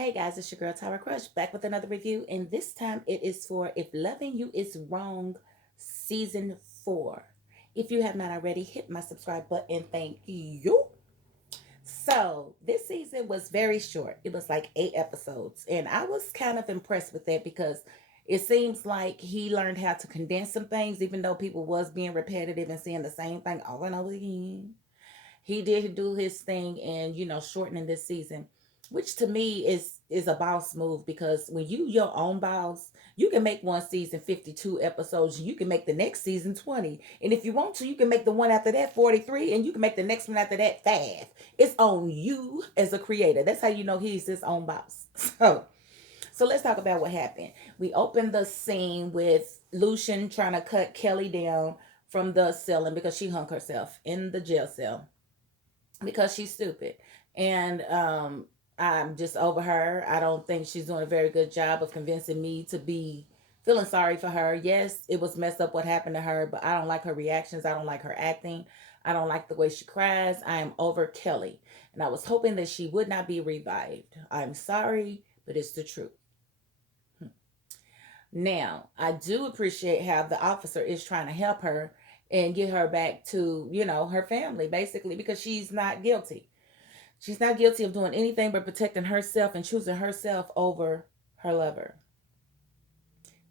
Hey guys, it's your girl Tyra Crush back with another review, and this time it is for If Loving You Is Wrong, Season 4. If you have not already, hit my subscribe button. Thank you. So, this season was very short. It was like 8 episodes, and I was kind of impressed with that because it seems like he learned how to condense some things, even though people was being repetitive and saying the same thing over and over again. He did do his thing and shortening this season, which to me is a boss move, because when you your own boss, you can make one season 52 episodes, you can make the next season 20, and if you want to, you can make the one after that 43, and you can make the next one after that 5. It's on you as a creator. That's how you know he's his own boss. So let's talk about what happened. We opened the scene with Lucian trying to cut Kelly down from the ceiling because she hung herself in the jail cell because she's stupid. And I'm just over her. I don't think she's doing a very good job of convincing me to be feeling sorry for her. Yes, it was messed up what happened to her, but I don't like her reactions. I don't like her acting. I don't like the way she cries. I am over Kelly. And I was hoping that she would not be revived. I'm sorry, but it's the truth. Now, I do appreciate how the officer is trying to help her and get her back to, her family, basically, because she's not guilty. She's not guilty of doing anything but protecting herself and choosing herself over her lover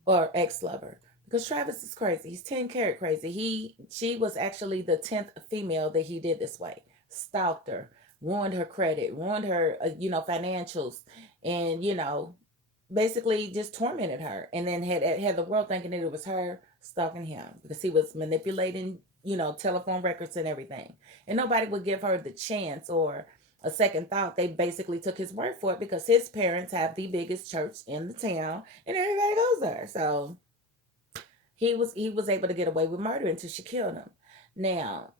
or ex-lover. Because Travis is crazy. He's 10 carat crazy. She was actually the 10th female that he did this way. Stalked her, ruined her credit, ruined her, financials, and basically just tormented her, and then had the world thinking that it was her stalking him because he was manipulating, telephone records and everything, and nobody would give her the chance or a second thought. They basically took his word for it because his parents have the biggest church in the town and everybody goes there. So he was able to get away with murder until she killed him. Now,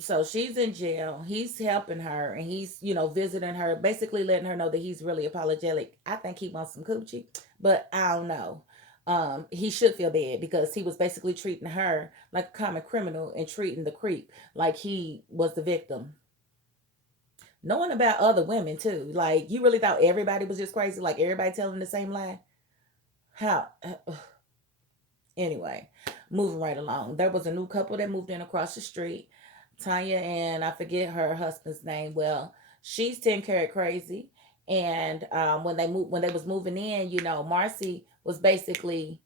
so she's in jail, he's helping her, and he's visiting her, basically letting her know that he's really apologetic. I think he wants some coochie, but I don't know. He should feel bad because he was basically treating her like a common criminal and treating the creep like he was the victim, knowing about other women too. Like, you really thought everybody was just crazy, like everybody telling the same lie? How? Anyway, moving right along, there was a new couple that moved in across the street. Tanya, and I forget her husband's name. Well, she's 10 carat crazy. And when they was moving in, Marcie was basically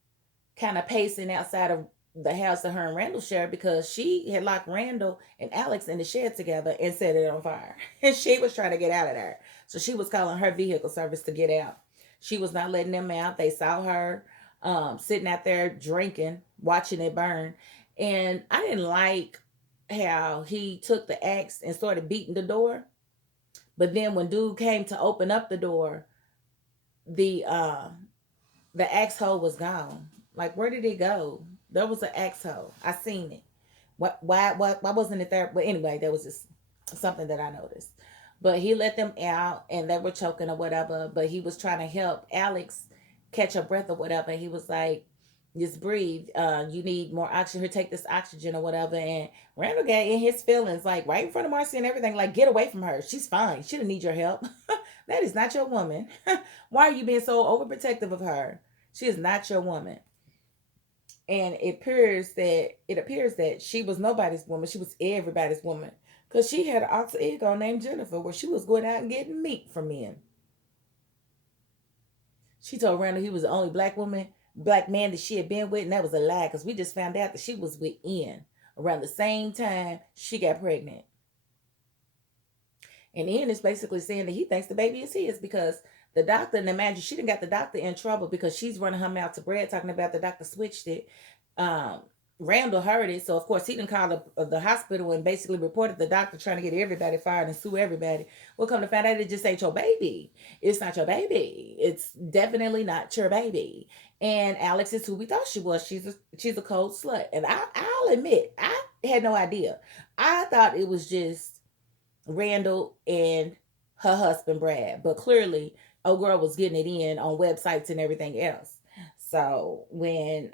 kind of pacing outside of the house that her and Randall shared because she had locked Randall and Alex in the shed together and set it on fire. And she was trying to get out of there. So she was calling her vehicle service to get out. She was not letting them out. They saw her sitting out there drinking, watching it burn. And I didn't like how he took the axe and started beating the door. But then when dude came to open up the door, the uh the axe hole was gone. Like, where did it go? There was an axe hole. I seen it. Why wasn't it there? But anyway, that was just something that I noticed. But he let them out and they were choking or whatever. But he was trying to help Alex catch her breath or whatever. He was like, just breathe. You need more oxygen. Here, take this oxygen or whatever. And Randall got in his feelings, like right in front of Marcie and everything. Like, get away from her. She's fine. She don't need your help. That is not your woman. Why are you being so overprotective of her? She is not your woman. And it appears that she was nobody's woman. She was everybody's woman. Because she had an alter ego named Jennifer where she was going out and getting meat from men. She told Randall he was the only black man that she had been with, and that was a lie because we just found out that she was with Ian around the same time she got pregnant. And Ian is basically saying that he thinks the baby is his because the doctor, and imagine she done got the doctor in trouble because she's running her mouth to Brad talking about the doctor switched it. Um, Randall heard it, so of course he done called the hospital and basically reported the doctor trying to get everybody fired and sue everybody. Well, come to find out, it just ain't your baby. It's not your baby. It's definitely not your baby. And Alex is who we thought she was. She's a cold slut, and I'll admit I had no idea. I thought it was just Randall and her husband Brad, but clearly, old girl was getting it in on websites and everything else. So when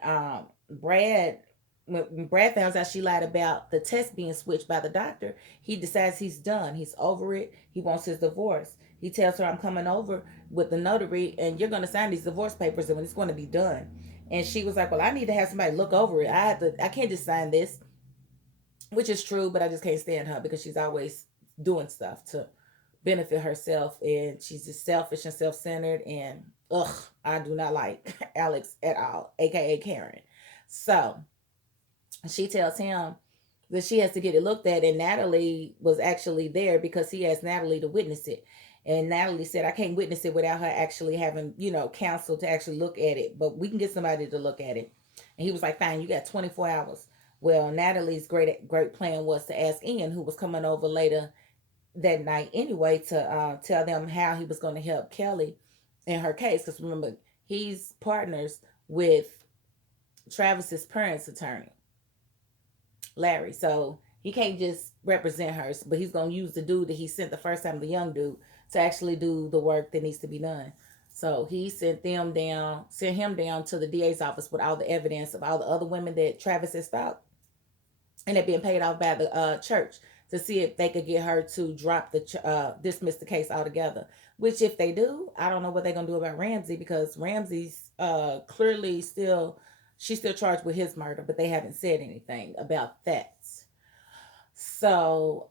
Brad found out she lied about the test being switched by the doctor, he decides he's done. He's over it. He wants his divorce. He tells her, I'm coming over with the notary and you're going to sign these divorce papers and when it's going to be done. And she was like, well, I need to have somebody look over it. I can't just sign this, which is true, but I just can't stand her because she's always doing stuff to benefit herself and she's just selfish and self-centered and ugh, I do not like Alex at all, aka Karen. So she tells him that she has to get it looked at, and Natalie was actually there because he asked Natalie to witness it. And Natalie said, I can't witness it without her actually having, counsel to actually look at it, but we can get somebody to look at it. And he was like, fine, you got 24 hours. Well, Natalie's great plan was to ask Ian, who was coming over later that night anyway, to tell them how he was going to help Kelly in her case. Because remember, he's partners with Travis's parents' attorney, Larry. So he can't just represent her, but he's going to use the dude that he sent the first time, the young dude, to actually do the work that needs to be done. So he sent him down to the DA's office with all the evidence of all the other women that Travis had stalked and they're being paid off by the church to see if they could get her to drop dismiss the case altogether. Which, if they do, I don't know what they're gonna do about Ramsey because Ramsey's clearly she's still charged with his murder, but they haven't said anything about that. So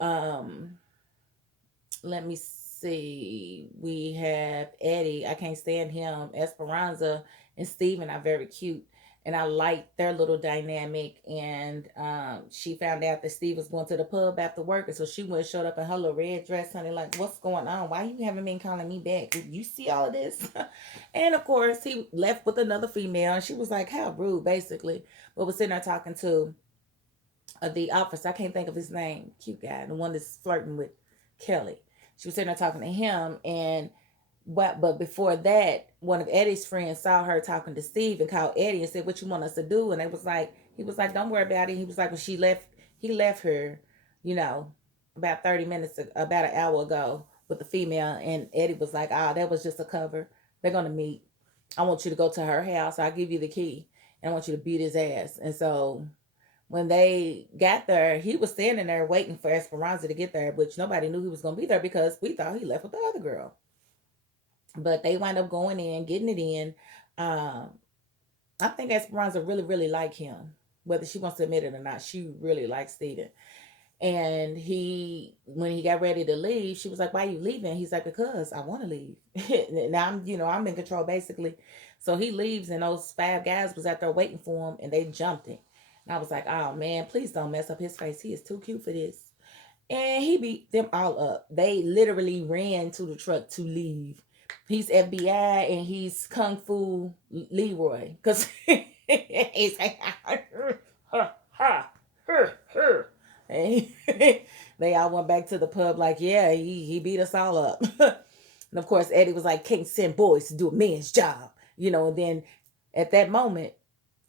let me see. We have Eddie. I can't stand him. Esperanza and Steven are very cute. And I liked their little dynamic. And she found out that Steve was going to the pub after work. And so she went and showed up in her little red dress, honey, like, what's going on? Why you haven't been calling me back? Did you see all of this? And of course, he left with another female. And she was like, how rude, basically. But was sitting there talking to the officer. I can't think of his name. Cute guy. The one that's flirting with Kelly. She was sitting there talking to him. And but before that, one of Eddie's friends saw her talking to Steve and called Eddie and said, what you want us to do? And he was like, don't worry about it. He was like, when he left her, about 30 minutes, about an hour ago with the female. And Eddie was like, oh, that was just a cover. They're going to meet. I want you to go to her house. I'll give you the key. And I want you to beat his ass. And so when they got there, he was standing there waiting for Esperanza to get there, which nobody knew he was going to be there because we thought he left with the other girl. But they wind up going in, getting it in. I think Esperanza really, really liked him. Whether she wants to admit it or not, she really likes Steven. And when he got ready to leave, she was like, why are you leaving? He's like, because I want to leave. Now I'm in control basically. So he leaves and those 5 guys was out there waiting for him and they jumped him. And I was like, oh man, please don't mess up his face. He is too cute for this. And he beat them all up. They literally ran to the truck to leave. He's FBI and he's Kung Fu Leroy. Because he's like, and they all went back to the pub like, yeah, he beat us all up. And of course, Eddie was like, can't send boys to do a man's job. And then at that moment,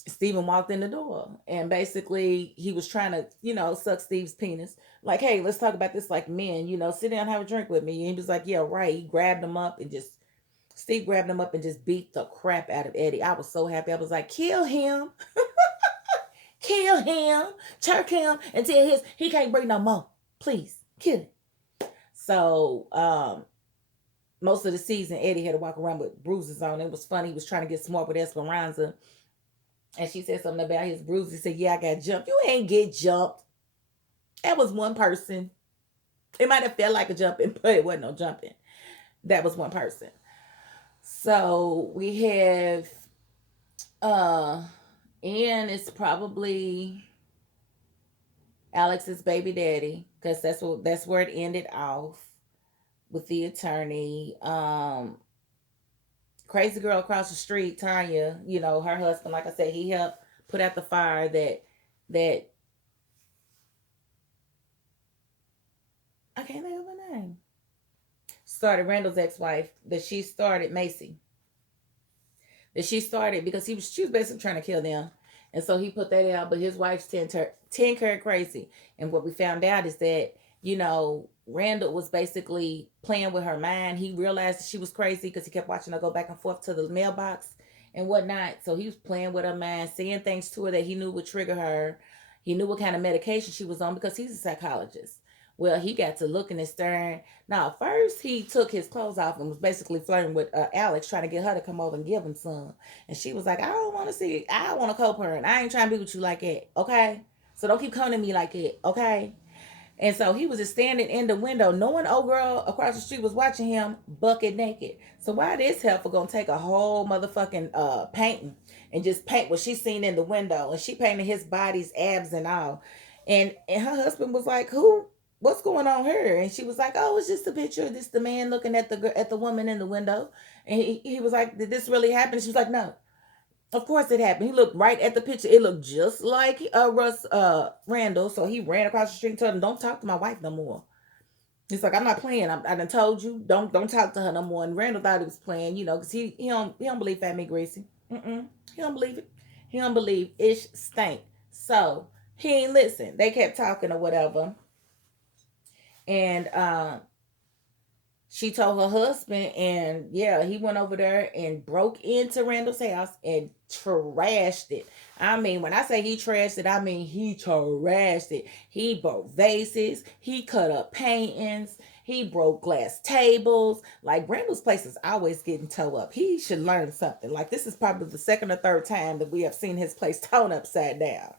Steven walked in the door and basically he was trying to, suck Steve's penis. Like, hey, let's talk about this like men, sit down and have a drink with me. And he was like, yeah, right. Steve grabbed him up and just beat the crap out of Eddie. I was so happy. I was like, kill him. Kill him. Choke him until he can't breathe no more. Please, kill him. So, most of the season, Eddie had to walk around with bruises on. It was funny. He was trying to get smart with Esperanza. And she said something about his bruises. He said, yeah, I got jumped. You ain't get jumped. That was one person. It might have felt like a jumping, but it wasn't no jumping. That was one person. So we have Ian is probably Alex's baby daddy, because that's where it ended off with the attorney. Crazy girl across the street, Tanya, her husband, like I said, he helped put out the fire that I can't think of her name. Started Randall's ex-wife, that she started Marcie. That she started because she was basically trying to kill them. And so he put that out, but his wife's 10 carat crazy. And what we found out is that, Randall was basically playing with her mind. He realized that she was crazy because he kept watching her go back and forth to the mailbox and whatnot. So he was playing with her mind, saying things to her that he knew would trigger her. He knew what kind of medication she was on because he's a psychologist. Well, he got to looking and staring. Now, first he took his clothes off and was basically flirting with Alex, trying to get her to come over and give him some. And she was like, I don't want to see, I want a co-parent. I ain't trying to be with you like that, okay? So don't keep coming to me like that, okay? And so he was just standing in the window, knowing old girl across the street was watching him bucket naked. So why this heifer gonna take a whole motherfucking painting and just paint what she seen in the window, and she painted his body's abs and all. And her husband was like, "Who? What's going on here?" And she was like, "Oh, it's just a picture. This the man looking at the woman in the window." And he was like, "Did this really happen?" She was like, "No." Of course it happened. He looked right at the picture. It looked just like Randall. So he ran across the street and told him, "Don't talk to my wife no more." He's like, "I'm not playing. I done told you, don't talk to her no more." And Randall thought he was playing, because he don't believe Fat Me Greasy. He don't believe it. He don't believe Ish stank. So he ain't listen. They kept talking or whatever, and she told her husband, and yeah, he went over there and broke into Randall's house and trashed it. I mean, when I say he trashed it, I mean he trashed it. He broke vases, he cut up paintings, he broke glass tables. Like, Randall's place is always getting towed up. He should learn something. Like, this is probably the second or third time that we have seen his place torn upside down.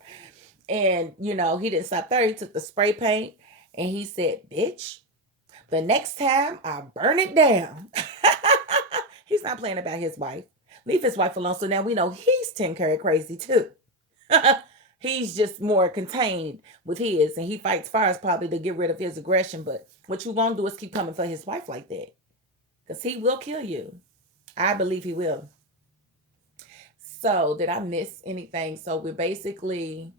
And he didn't stop there. He took the spray paint and he said, "Bitch, the next time I burn it down." He's not playing about his wife. Leave his wife alone. So now we know he's 10 karat crazy too. He's just more contained with his, and he fights fires probably to get rid of his aggression. But what you won't do is keep coming for his wife like that, because he will kill you. I believe he will. So, did I miss anything? So, we're basically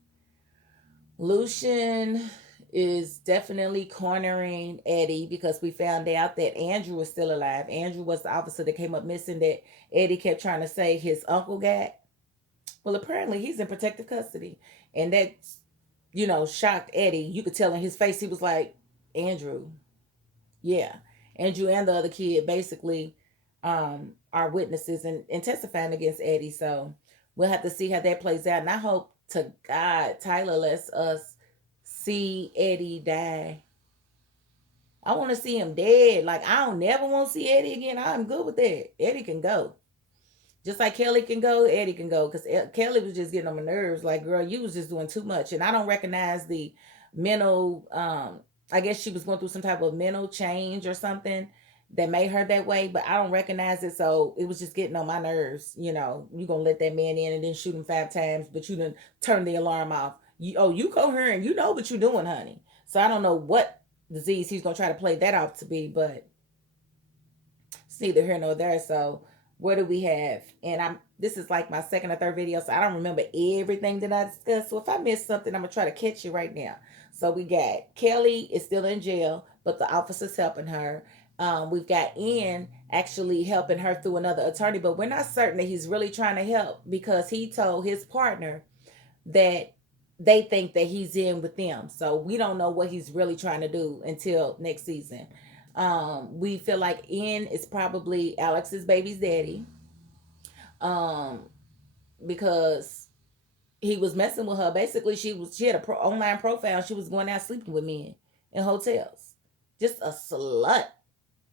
Lucian is definitely cornering Eddie, because we found out that Andrew was still alive. Andrew was the officer that came up missing that Eddie kept trying to say his uncle got. Well, apparently he's in protective custody. And that, shocked Eddie. You could tell in his face, he was like, Andrew. Yeah. Andrew and the other kid basically are witnesses and testifying against Eddie. So we'll have to see how that plays out. And I hope to God Tyler lets us see Eddie die. I want to see him dead. Like, I don't never want to see Eddie again. I'm good with that. Eddie can go. Just like Kelly can go, Eddie can go. Because Kelly was just getting on my nerves. Like, girl, you was just doing too much. And I don't recognize the mental, I guess she was going through some type of mental change or something that made her that way. But I don't recognize it. So it was just getting on my nerves. You going to let that man in and then shoot him 5 times. But you didn't turn the alarm off. You coherent. You know what you're doing, honey. So I don't know what disease he's going to try to play that off to be. But it's neither here nor there. So what do we have? And this is like my second or third video, so I don't remember everything that I discussed. So if I missed something, I'm gonna try to catch you right now. So we got Kelly is still in jail, but the officer's helping her. We've got Ian actually helping her through another attorney, but we're not certain that he's really trying to help, because he told his partner that they think that he's in with them. So we don't know what he's really trying to do until next season. We feel like Ian is probably Alex's baby's daddy. Um, because he was messing with her. Basically, she had a online profile. She was going out sleeping with men in hotels. Just a slut.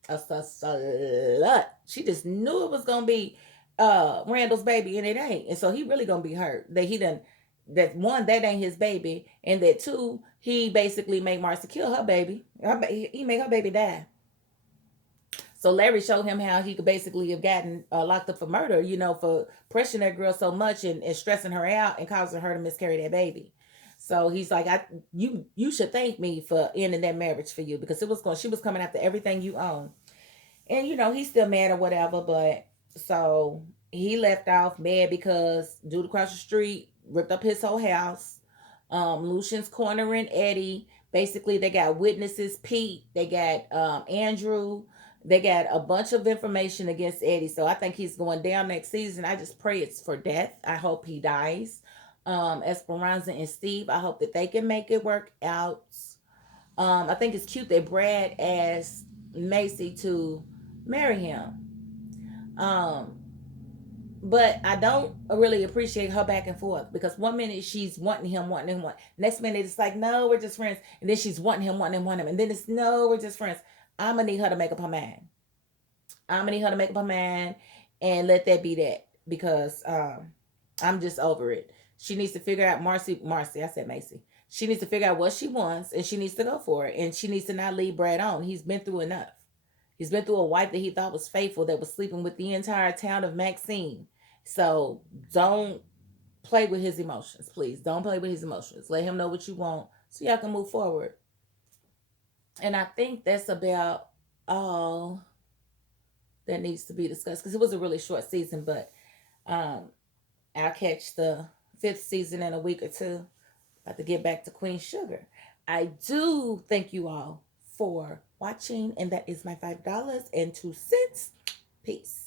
A slut. She just knew it was gonna be Randall's baby, and it ain't. And so he really gonna be hurt. That one, that ain't his baby, and that two, he basically made Marcie kill her baby. He made her baby die. So Larry showed him how he could basically have gotten locked up for murder, for pressuring that girl so much and stressing her out and causing her to miscarry that baby. So he's like, you should thank me for ending that marriage for you, because she was coming after everything you own. And he's still mad or whatever, but so he left off mad because dude across the street ripped up his whole house. Lucian's cornering Eddie. Basically, they got witnesses, Pete. They got Andrew. They got a bunch of information against Eddie. So I think he's going down next season. I just pray it's for death. I hope he dies. Esperanza and Steve, I hope that they can make it work out. I think it's cute that Brad asked Marcie to marry him. But I don't really appreciate her back and forth, because one minute she's wanting him, next minute it's like, no, we're just friends, and then she's wanting him, and then it's, no, we're just friends. I'm gonna need her to make up her mind. I'm gonna need her to make up her mind and let that be that, because I'm just over it. She needs to figure out, Marcie, I said Macy. She needs to figure out what she wants, and she needs to go for it. And she needs to not leave Brad on. He's been through enough. He's been through a wife that he thought was faithful, that was sleeping with the entire town of Maxine. So don't play with his emotions, please. Don't play with his emotions. Let him know what you want so y'all can move forward. And I think that's about all that needs to be discussed, because it was a really short season. But um, I'll catch the fifth season in a week or two. About to get back to Queen Sugar. I do thank you all for watching, and that is my $5.02. Peace.